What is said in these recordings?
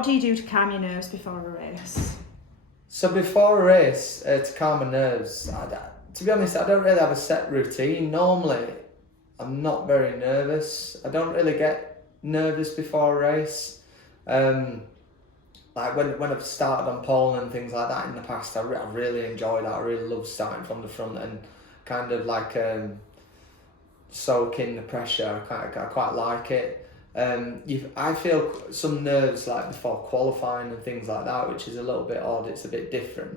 what do you do to calm your nerves before a race? So before a race, to calm my nerves, to be honest, I don't really have a set routine. Normally, I'm not very nervous. I don't really get nervous before a race. Like when I've started on pole and things like that in the past, I really enjoy that. I really love starting from the front and kind of like soak in the pressure. I quite like it. I feel some nerves like before qualifying and things like that, which is a little bit odd. It's a bit different.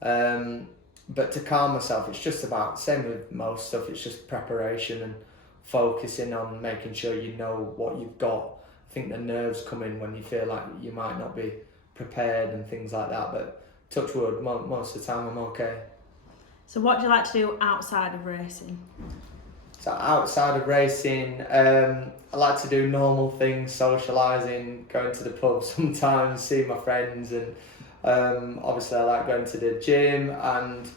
But to calm myself, it's just about, same with most stuff, it's just preparation and focusing on making sure you know what you've got. I think the nerves come in when you feel like you might not be prepared and things like that, but touch wood, most of the time I'm okay. So what do you like to do outside of racing? So outside of racing, I like to do normal things, socialising, going to the pub sometimes, see my friends, and obviously I like going to the gym. And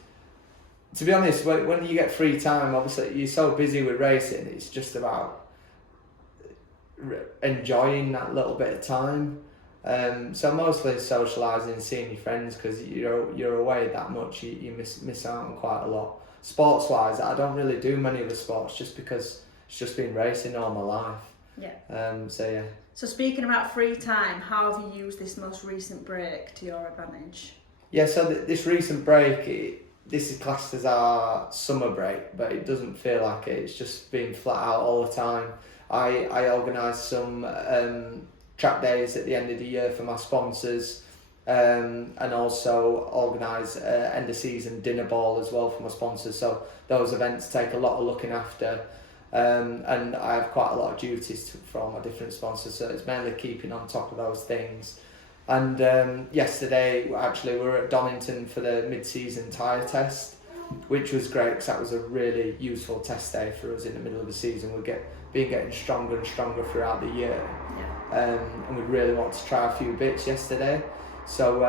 to be honest, when you get free time, obviously you're so busy with racing, it's just about enjoying that little bit of time. So mostly socialising, seeing your friends, because you're away that much, you miss out on quite a lot. Sports wise, I don't really do many of the sports just because it's just been racing all my life. Yeah. So yeah. So speaking about free time, how have you used this most recent break to your advantage? Yeah, so this recent break, this is classed as our summer break, but it doesn't feel like it. It's just been flat out all the time. I organise some track days at the end of the year for my sponsors, and also organise end of season dinner ball as well for my sponsors. So those events take a lot of looking after, and I have quite a lot of duties for all my different sponsors. So it's mainly keeping on top of those things. And yesterday, actually, we were at Donington for the mid-season tyre test, which was great because that was a really useful test day for us in the middle of the season. We're getting stronger and stronger throughout the year. Yeah. And we really wanted to try a few bits yesterday. So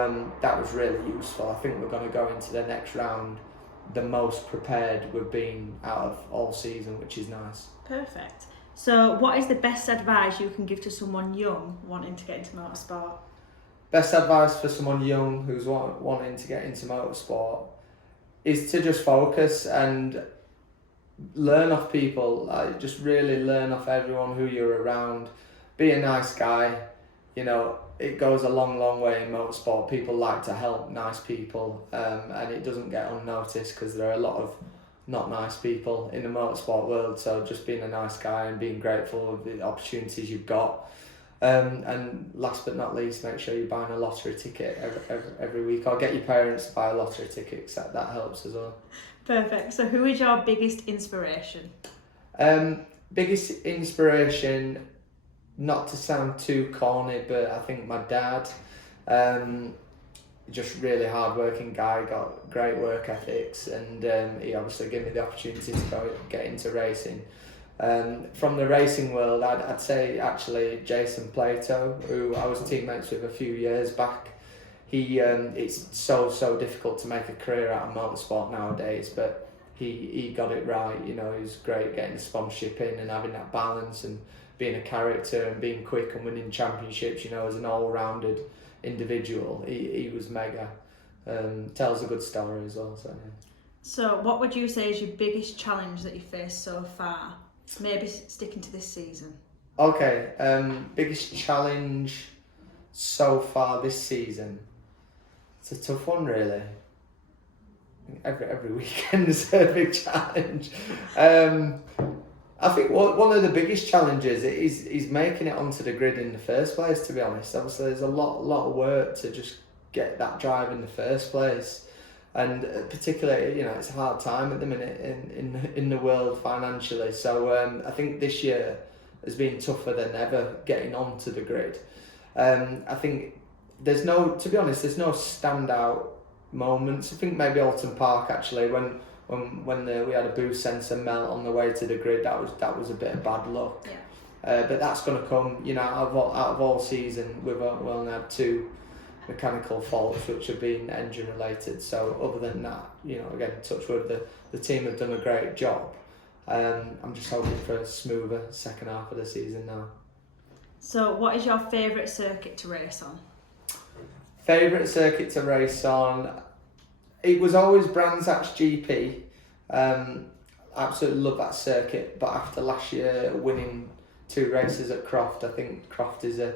that was really useful. I think we're going to go into the next round the most prepared we've been out of all season, which is nice. Perfect. So what is the best advice you can give to someone young wanting to get into motorsport? Best advice for someone young who's wanting to get into motorsport is to just focus and learn off people. Like, just really learn off everyone who you're around. Be a nice guy. You know, it goes a long way in motorsport. People like to help nice people, and it doesn't get unnoticed because there are a lot of not nice people in the motorsport world. So just being a nice guy and being grateful of the opportunities you've got. And last but not least, make sure you're buying a lottery ticket every week, or get your parents to buy a lottery ticket, because that helps as well. Perfect. So who is your biggest inspiration? Biggest inspiration, not to sound too corny, but I think my dad, just really hard-working guy, got great work ethics, and he obviously gave me the opportunity to get into racing. From the racing world, I'd say actually Jason Plato, who I was teammates with a few years back. It's so difficult to make a career out of motorsport nowadays, but he got it right. You know, he was great getting the sponsorship in and having that balance and being a character and being quick and winning championships. You know, as an all-rounded individual, he was mega. Tells a good story as well. So yeah. So what would you say is your biggest challenge that you faced so far? Maybe sticking to this season. Okay, biggest challenge so far this season. It's a tough one, really. Every weekend is a big challenge. I think one of the biggest challenges is making it onto the grid in the first place. To be honest, obviously there's a lot of work to just get that drive in the first place. And particularly, you know, it's a hard time at the minute in the world financially. So I think this year has been tougher than ever getting onto the grid. I think there's no standout moments. I think maybe Alton Park actually, when we had a boost sensor melt on the way to the grid, that was a bit of bad luck. Yeah. But that's going to come. You know, out of all season, we've only had 2 mechanical faults which have been engine related. So other than that, you know, again, touch wood, the team have done a great job. I'm just hoping for a smoother second half of the season now. So what is your favourite circuit to race on? Favourite circuit to race on? It was always Brands Hatch GP. Absolutely love that circuit, but after last year winning 2 races at Croft, I think Croft is a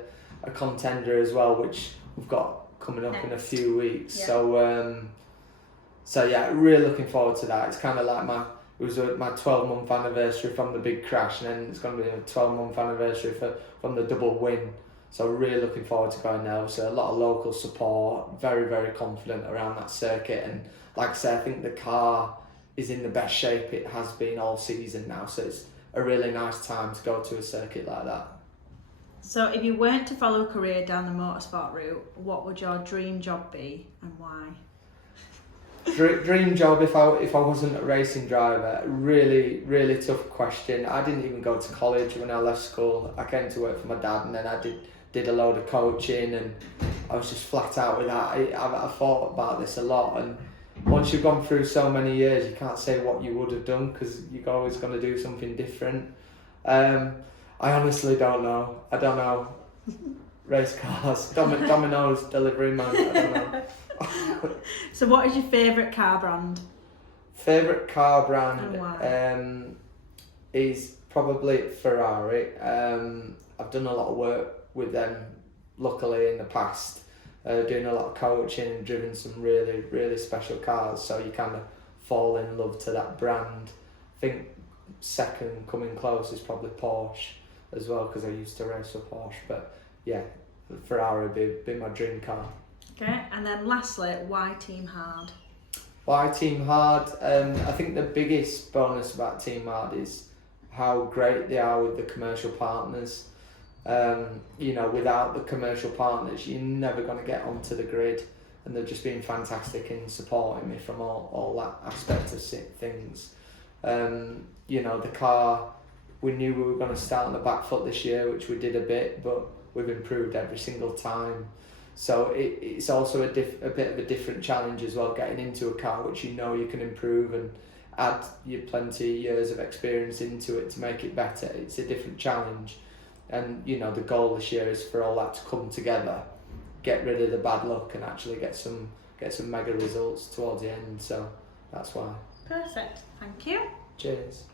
contender as well, which we've got coming up in a few weeks. Yeah. So yeah, really looking forward to that. It's kind of like my 12-month anniversary from the big crash, and then it's going to be a 12-month anniversary from the double win. So really looking forward to going there. So a lot of local support, very, very confident around that circuit. And like I say, I think the car is in the best shape it has been all season now. So it's a really nice time to go to a circuit like that. So if you weren't to follow a career down the motorsport route, what would your dream job be and why? Dream job if I wasn't a racing driver? Really, really tough question. I didn't even go to college when I left school. I came to work for my dad, and then I did a load of coaching, and I was just flat out with that. I thought about this a lot, and once you've gone through so many years, you can't say what you would have done because you're always going to do something different. I honestly don't know. I don't know. Race cars, Domino's delivery man. I don't know. So what is your favourite car brand? Favourite car brand And why? is probably Ferrari. I've done a lot of work with them, luckily, in the past, doing a lot of coaching and driven some really, really special cars, so you kind of fall in love to that brand. I think second coming close is probably Porsche as well, because I used to race a Porsche, but yeah, Ferrari would be my dream car. Okay, and then lastly, why Team Hard? Why Team Hard? I think the biggest bonus about Team Hard is how great they are with the commercial partners. Without the commercial partners, you're never going to get onto the grid, and they've just been fantastic in supporting me from all that aspect of things. The car, we knew we were going to start on the back foot this year, which we did a bit, but we've improved every single time. So it's also a bit of a different challenge as well, getting into a car which you can improve and add your plenty of years of experience into it to make it better. It's a different challenge, and the goal this year is for all that to come together, get rid of the bad luck, and actually get some mega results towards the end. So that's why. Perfect. Thank you. Cheers.